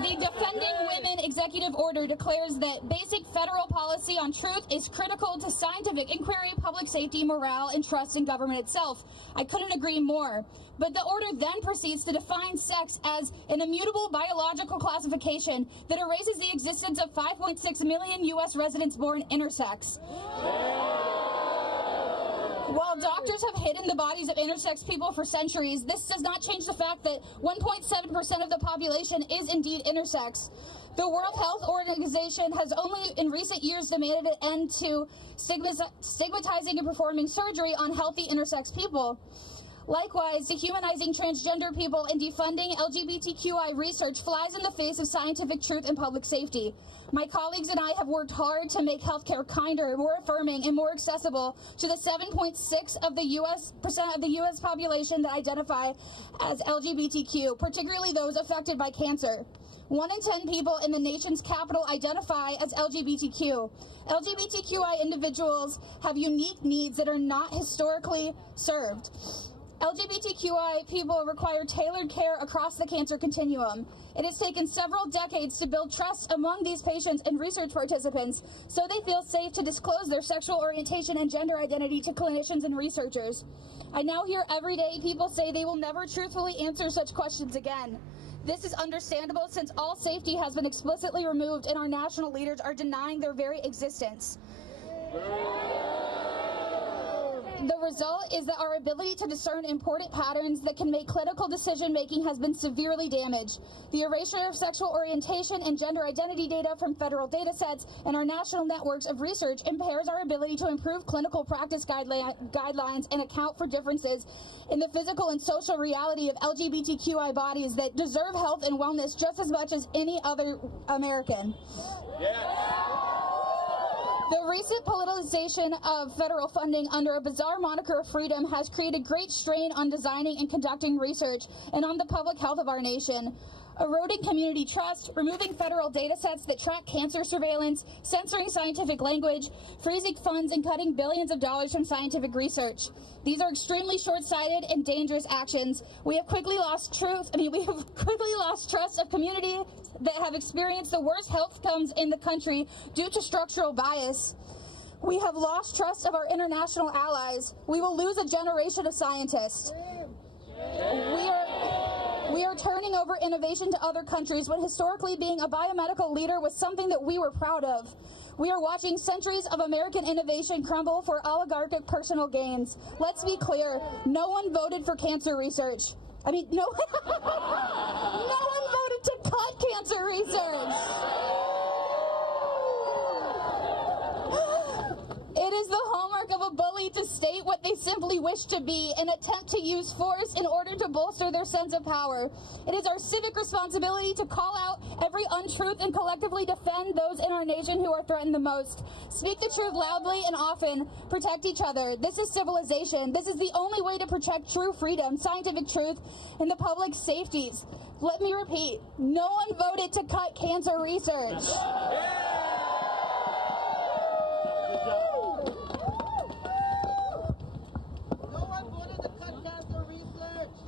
The Defending Women Executive Order declares that basic federal policy on truth is critical to scientific inquiry, public safety, morale, and trust in government itself. I couldn't agree more. But the order then proceeds to define sex as an immutable biological classification that erases the existence of 5.6 million U.S. residents born intersex. While doctors have hidden the bodies of intersex people for centuries, this does not change the fact that 1.7% of the population is indeed intersex. The World Health Organization has only in recent years demanded an end to stigmatizing and performing surgery on healthy intersex people. Likewise, dehumanizing transgender people and defunding LGBTQI research flies in the face of scientific truth and public safety. My colleagues and I have worked hard to make healthcare kinder, more affirming, and more accessible to the 7.6% of the U.S. population that identify as LGBTQ, particularly those affected by cancer. 1 in 10 people in the nation's capital identify as LGBTQ. LGBTQI individuals have unique needs that are not historically served. LGBTQI people require tailored care across the cancer continuum. It has taken several decades to build trust among these patients and research participants so they feel safe to disclose their sexual orientation and gender identity to clinicians and researchers. I now hear every day people say they will never truthfully answer such questions again. This is understandable since all safety has been explicitly removed and our national leaders are denying their very existence. The result is that our ability to discern important patterns that can make clinical decision-making has been severely damaged. The erasure of sexual orientation and gender identity data from federal data sets and our national networks of research impairs our ability to improve clinical practice guidelines and account for differences in the physical and social reality of LGBTQI bodies that deserve health and wellness just as much as any other American. The recent politicization of federal funding under a bizarre moniker of freedom has created great strain on designing and conducting research and on the public health of our nation. Eroding community trust, removing federal data sets that track cancer surveillance, censoring scientific language, freezing funds, and cutting billions of dollars from scientific research. These are extremely short-sighted and dangerous actions. We have quickly lost trust of community that have experienced the worst health outcomes in the country due to structural bias. We have lost trust of our international allies. We will lose a generation of scientists. We are turning over innovation to other countries when historically being a biomedical leader was something that we were proud of. We are watching centuries of American innovation crumble for oligarchic personal gains. Let's be clear, no one voted for cancer research. No one voted to cut cancer research. It is the hallmark of a bully to state what they simply wish to be and attempt to use force in order to bolster their sense of power. It is our civic responsibility to call out every untruth and collectively defend those in our nation who are threatened the most. Speak the truth loudly and often. Protect each other. This is civilization. This is the only way to protect true freedom, scientific truth, and the public's safeties. Let me repeat, no one voted to cut cancer research.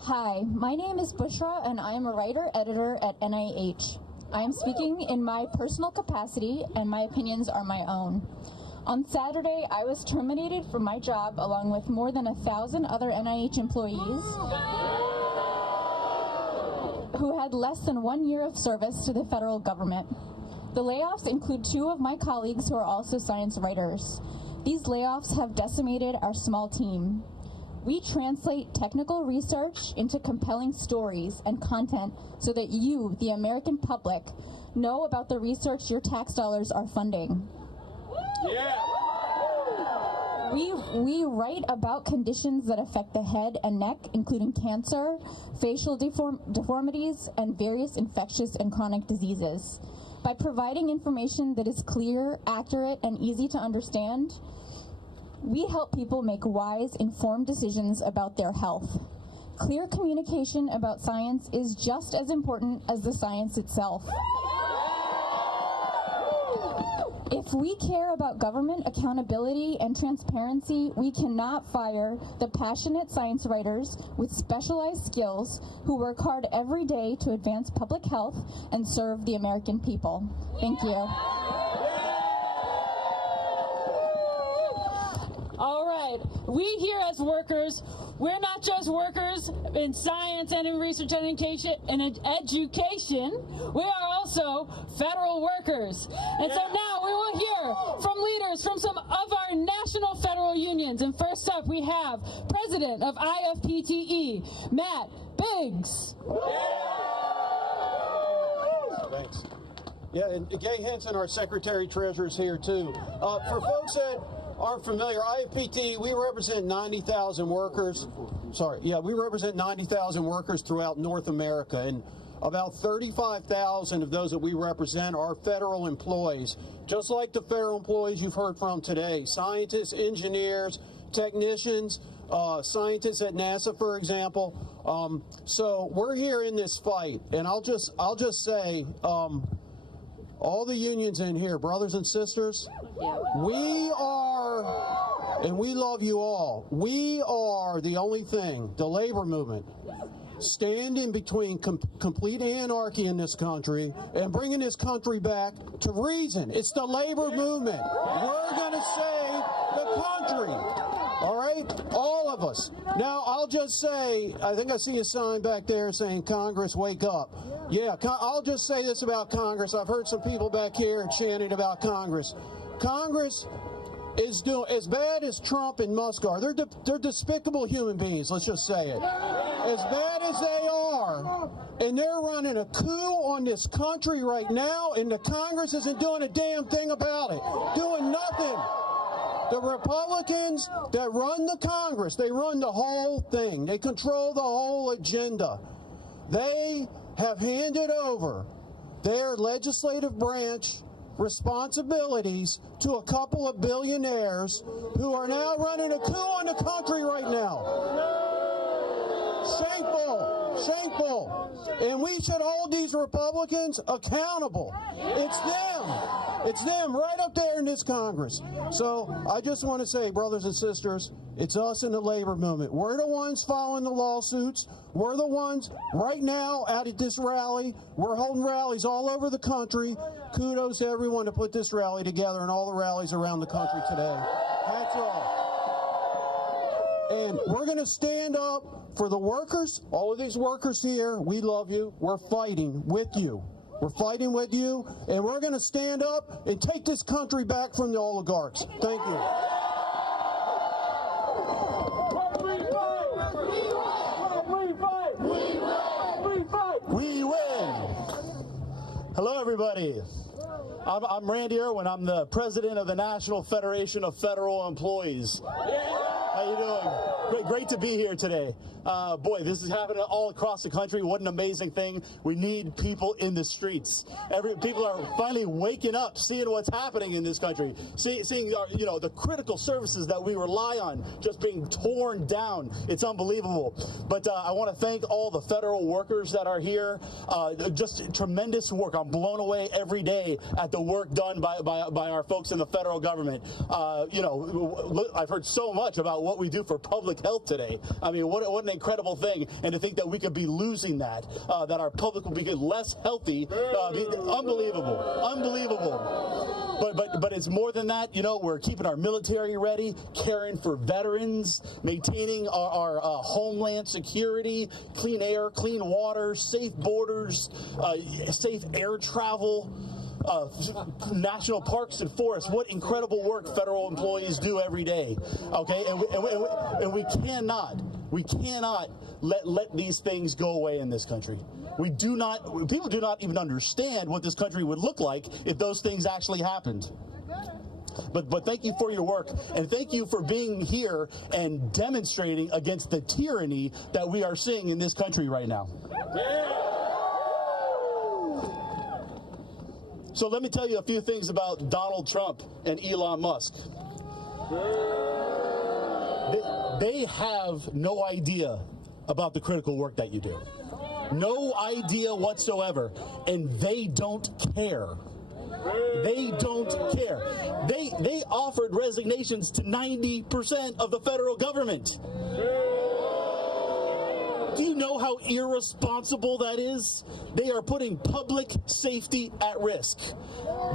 Hi, my name is Bushra and I am a writer-editor at NIH. I am speaking in my personal capacity and my opinions are my own. On Saturday, I was terminated from my job along with more than 1,000 other NIH employees who had less than 1 year of service to the federal government. The layoffs include 2 of my colleagues who are also science writers. These layoffs have decimated our small team. We translate technical research into compelling stories and content so that you, the American public, know about the research your tax dollars are funding. Yeah. We write about conditions that affect the head and neck, including cancer, facial deformities, and various infectious and chronic diseases. By providing information that is clear, accurate, and easy to understand, we help people make wise, informed decisions about their health. Clear communication about science is just as important as the science itself. If we care about government accountability and transparency, we cannot fire the passionate science writers with specialized skills who work hard every day to advance public health and serve the American people. Thank you. All right, we here as workers, we're not just workers in science and in research and education, we are also federal workers. And so now we will hear from leaders from some of our national federal unions. And first up, we have President of IFPTE, Matt Biggs. Thanks. Yeah, and Gay Henson, our Secretary Treasurer, is here too. For folks that aren't familiar, IFPT, we represent 90,000 workers. We represent 90,000 workers throughout North America, and about 35,000 of those that we represent are federal employees, just like the federal employees you've heard from today: scientists, engineers, technicians, scientists at NASA, for example. So we're here in this fight, and I'll just say, all the unions in here, brothers and sisters, we are, and we love you all, we are the only thing, the labor movement, standing between complete anarchy in this country and bringing this country back to reason. It's the labor movement. We're going to save the country. All right? All of us. Now, I'll just say, I think I see a sign back there saying, Congress, wake up. Yeah, I'll just say this about Congress. I've heard some people back here chanting about Congress. Congress is doing as bad as Trump and Musk are. They're despicable human beings, let's just say it. As bad as they are, and they're running a coup on this country right now, and the Congress isn't doing a damn thing about it. Doing nothing. The Republicans that run the Congress, they run the whole thing. They control the whole agenda. They have handed over their legislative branch responsibilities to a couple of billionaires who are now running a coup on the country right now. Shameful, shameful. And we should hold these Republicans accountable. It's them. It's them right up there in this Congress. So I just want to say, brothers and sisters, it's us in the labor movement. We're the ones following the lawsuits. We're the ones right now out at this rally. We're holding rallies all over the country. Kudos to everyone to put this rally together and all the rallies around the country today. Hats off. And we're going to stand up for the workers, all of these workers here. We love you. We're fighting with you. We're fighting with you, and we're going to stand up and take this country back from the oligarchs. Thank you. We win. Hello, everybody. I'm Randy Irwin. I'm the president of the National Federation of Federal Employees. How you doing? Great to be here today. Boy, this is happening all across the country. What an amazing thing. We need people in the streets. People are finally waking up, seeing what's happening in this country, seeing the critical services that we rely on just being torn down. It's unbelievable. But I want to thank all the federal workers that are here. Just tremendous work. I'm blown away every day at the work done by our folks in the federal government. I've heard so much about what we do for public health today. I mean, what an incredible thing. And to think that we could be losing that our public will be less healthy, unbelievable. But it's more than that. We're keeping our military ready, caring for veterans, maintaining our homeland security, clean air, clean water, safe borders, safe air travel. national parks and forests. What incredible work federal employees do every day. Okay, and we cannot let these things go away in this country. People do not even understand what this country would look like if those things actually happened. But thank you for your work, and thank you for being here and demonstrating against the tyranny that we are seeing in this country right now. So let me tell you a few things about Donald Trump and Elon Musk. They have no idea about the critical work that you do. No idea whatsoever, and they don't care. They don't care. They offered resignations to 90% of the federal government. Do you know how irresponsible that is? They are putting public safety at risk.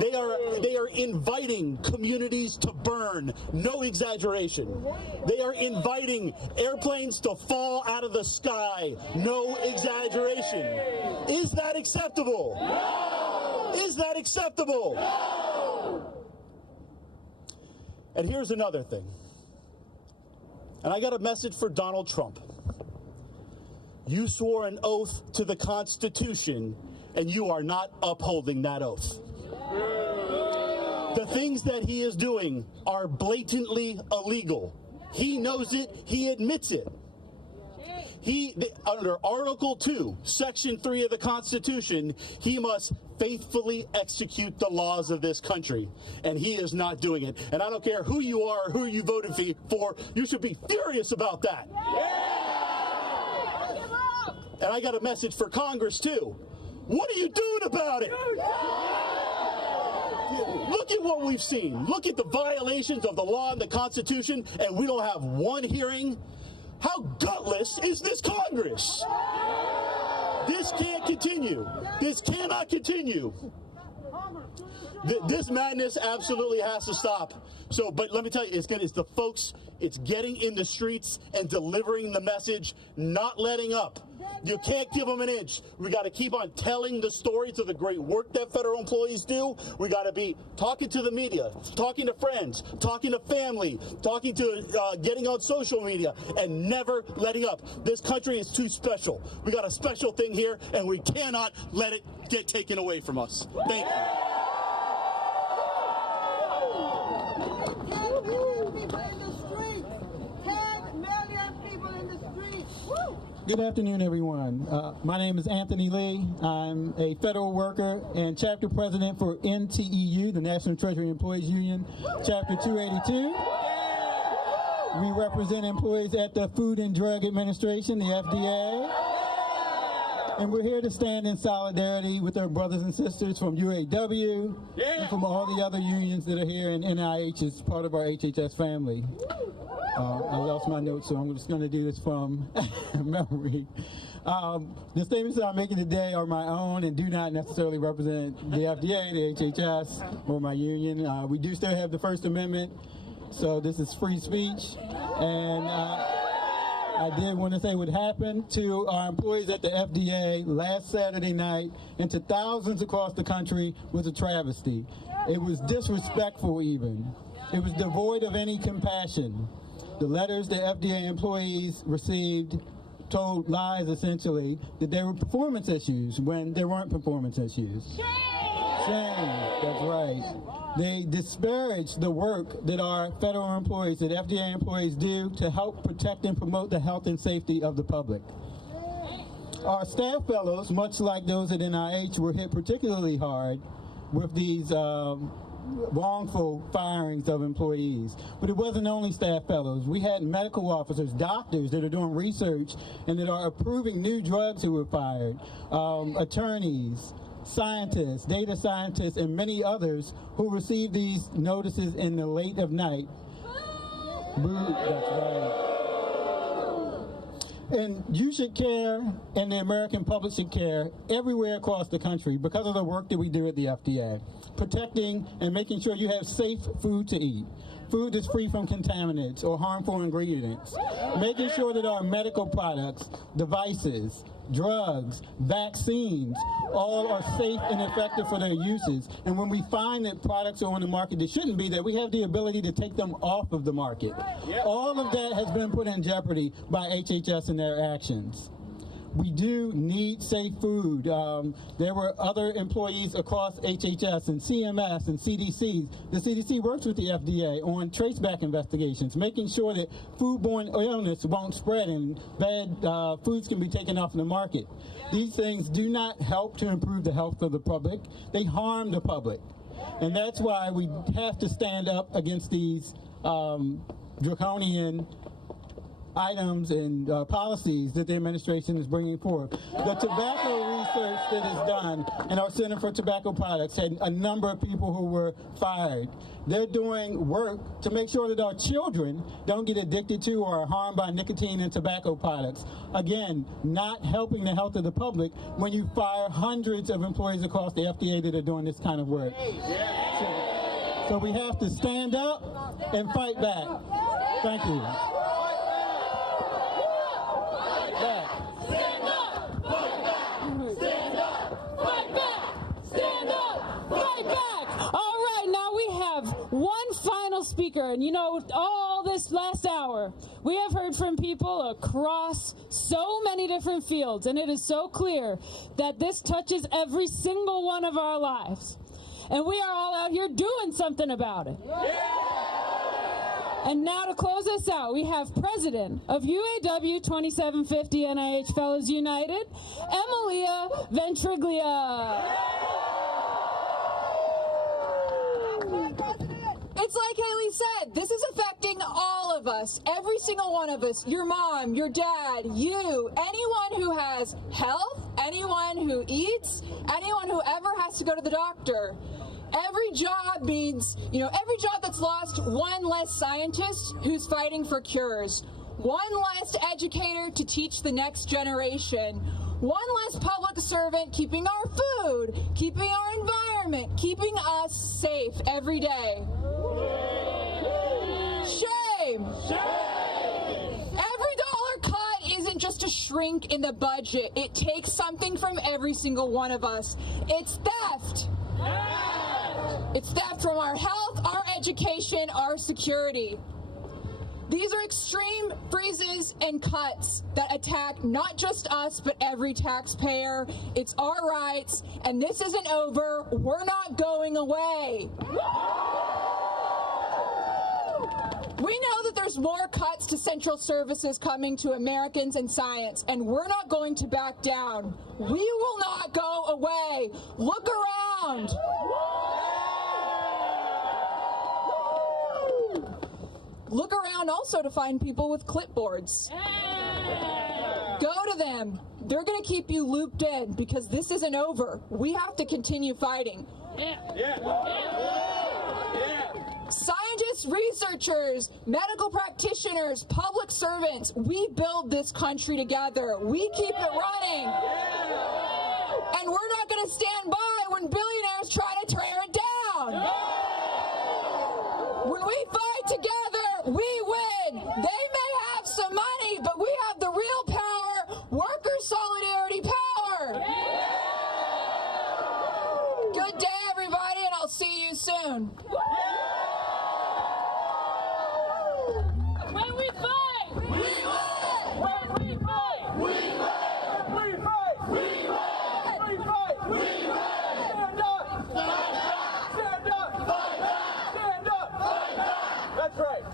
They are inviting communities to burn. No exaggeration. They are inviting airplanes to fall out of the sky. No exaggeration. Is that acceptable? No! Is that acceptable? No! And here's another thing. And I got a message for Donald Trump. You swore an oath to the Constitution, and you are not upholding that oath. The things that he is doing are blatantly illegal. He knows it. He admits it. Under Article 2, Section 3 of the Constitution, he must faithfully execute the laws of this country, and he is not doing it. And I don't care who you are, who you voted for, you should be furious about that. And I got a message for Congress, too. What are you doing about it? Look at what we've seen. Look at the violations of the law and the Constitution, and we don't have one hearing. How gutless is this Congress? This can't continue. This cannot continue. This madness absolutely has to stop. So, but let me tell you, it's the folks, it's getting in the streets and delivering the message, not letting up. You can't give them an inch. We got to keep on telling the stories of the great work that federal employees do. We got to be talking to the media, talking to friends, talking to family, talking to getting on social media, and never letting up. This country is too special. We got a special thing here, and we cannot let it get taken away from us. Thank you. Good afternoon, everyone. My name is Anthony Lee. I'm a federal worker and chapter president for NTEU, the National Treasury Employees Union, Chapter 282. We represent employees at the Food and Drug Administration, the FDA. And we're here to stand in solidarity with our brothers and sisters from UAW and from all the other unions that are here in NIH as part of our HHS family. I lost my notes, so I'm just going to do this from memory. The statements that I'm making today are my own and do not necessarily represent the FDA, the HHS, or my union. We do still have the First Amendment, so this is free speech. And I did want to say what happened to our employees at the FDA last Saturday night and to thousands across the country was a travesty. It was disrespectful even. It was devoid of any compassion. The letters the FDA employees received told lies, essentially, that there were performance issues when there weren't performance issues. Shame, that's right. They disparaged the work that our federal employees, that FDA employees do to help protect and promote the health and safety of the public. Our staff fellows, much like those at NIH, were hit particularly hard with these wrongful firings of employees. But it wasn't only staff fellows. We had medical officers, doctors that are doing research and that are approving new drugs who were fired, attorneys, scientists, data scientists, and many others who received these notices in the late of night. That's right. And you should care, and the American public should care everywhere across the country because of the work that we do at the FDA, protecting and making sure you have safe food to eat, food that's free from contaminants or harmful ingredients, making sure that our medical products, devices, drugs, vaccines, all are safe and effective for their uses. And when we find that products are on the market that shouldn't be, that we have the ability to take them off of the market. All of that has been put in jeopardy by HHS and their actions. We do need safe food. There were other employees across HHS and CMS and CDC. The CDC works with the FDA on traceback investigations, making sure that foodborne illness won't spread and bad foods can be taken off the market. These things do not help to improve the health of the public. They harm the public. And that's why we have to stand up against these draconian items and policies that the administration is bringing forth. The tobacco research that is done in our Center for Tobacco Products had a number of people who were fired. They're doing work to make sure that our children don't get addicted to or are harmed by nicotine and tobacco products. Again, not helping the health of the public when you fire hundreds of employees across the FDA that are doing this kind of work. So we have to stand up and fight back. Thank you. One final speaker, and you know, all this last hour, we have heard from people across so many different fields, and it is so clear that this touches every single one of our lives. And we are all out here doing something about it. And now to close us out, we have President of UAW 2750 NIH Fellows United, Emilia Ventriglia. It's like Haley said, this is affecting all of us, every single one of us, your mom, your dad, you, anyone who has health, anyone who eats, anyone who ever has to go to the doctor. Every job means, every job that's lost, one less scientist who's fighting for cures, one less educator to teach the next generation, one less public servant keeping our food, keeping our environment, keeping us safe every day. Shame! Every dollar cut isn't just a shrink in the budget. It takes something from every single one of us. It's theft. It's theft from our health, our education, our security. These are extreme freezes and cuts that attack not just us, but every taxpayer. It's our rights, and this isn't over. We're not going away. We know that there's more cuts to central services coming to Americans in science, and we're not going to back down. We will not go away. Look around. Look around also to find people with clipboards. Go to them. They're going to keep you looped in because this isn't over. We have to continue fighting. Scientists, researchers, medical practitioners, public servants, we build this country together. We keep it running. And we're not going to stand by when billionaires try to tear it down. When we fight together, we win. They may have some money, but we have the real power, worker solidarity power. Good day, everybody, and I'll see you soon. When we fight, we win. When we fight, we win. We fight, we win. We fight, we win. Stand up, fight back. Stand up, fight back. Stand up, fight back. That's right.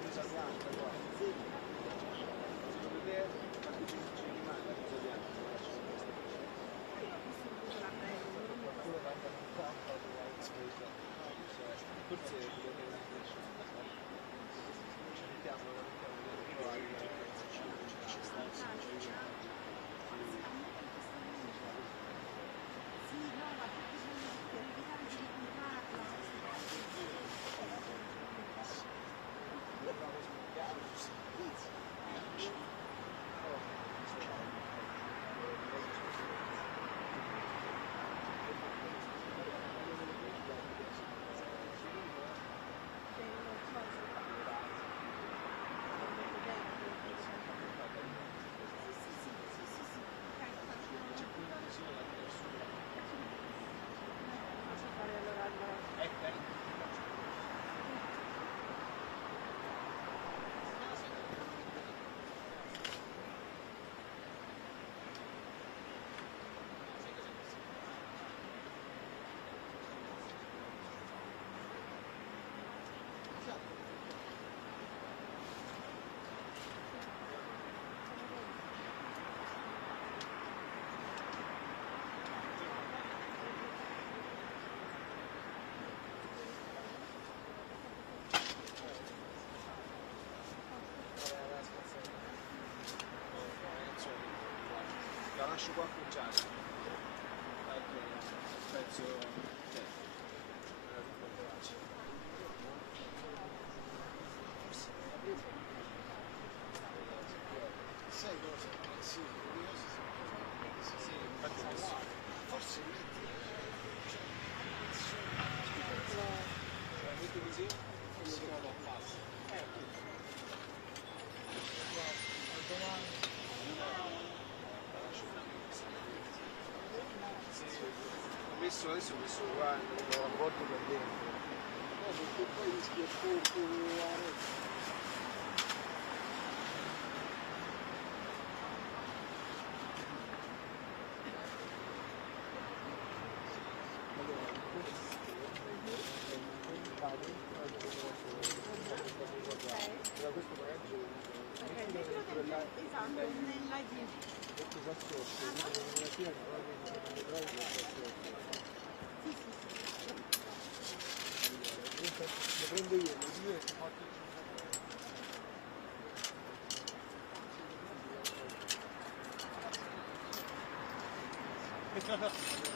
presa bianca qua. Secondo te quanti ci rimane la presa bianca? Forse la lascio qua appoggiata. Ecco, il pezzo sai cosa? Sì, infatti forse metti così e lo trovo a passo. Adesso ho messo qua a bordo per dentro. No, perché poi rischi a porto lo prendo io, lo due e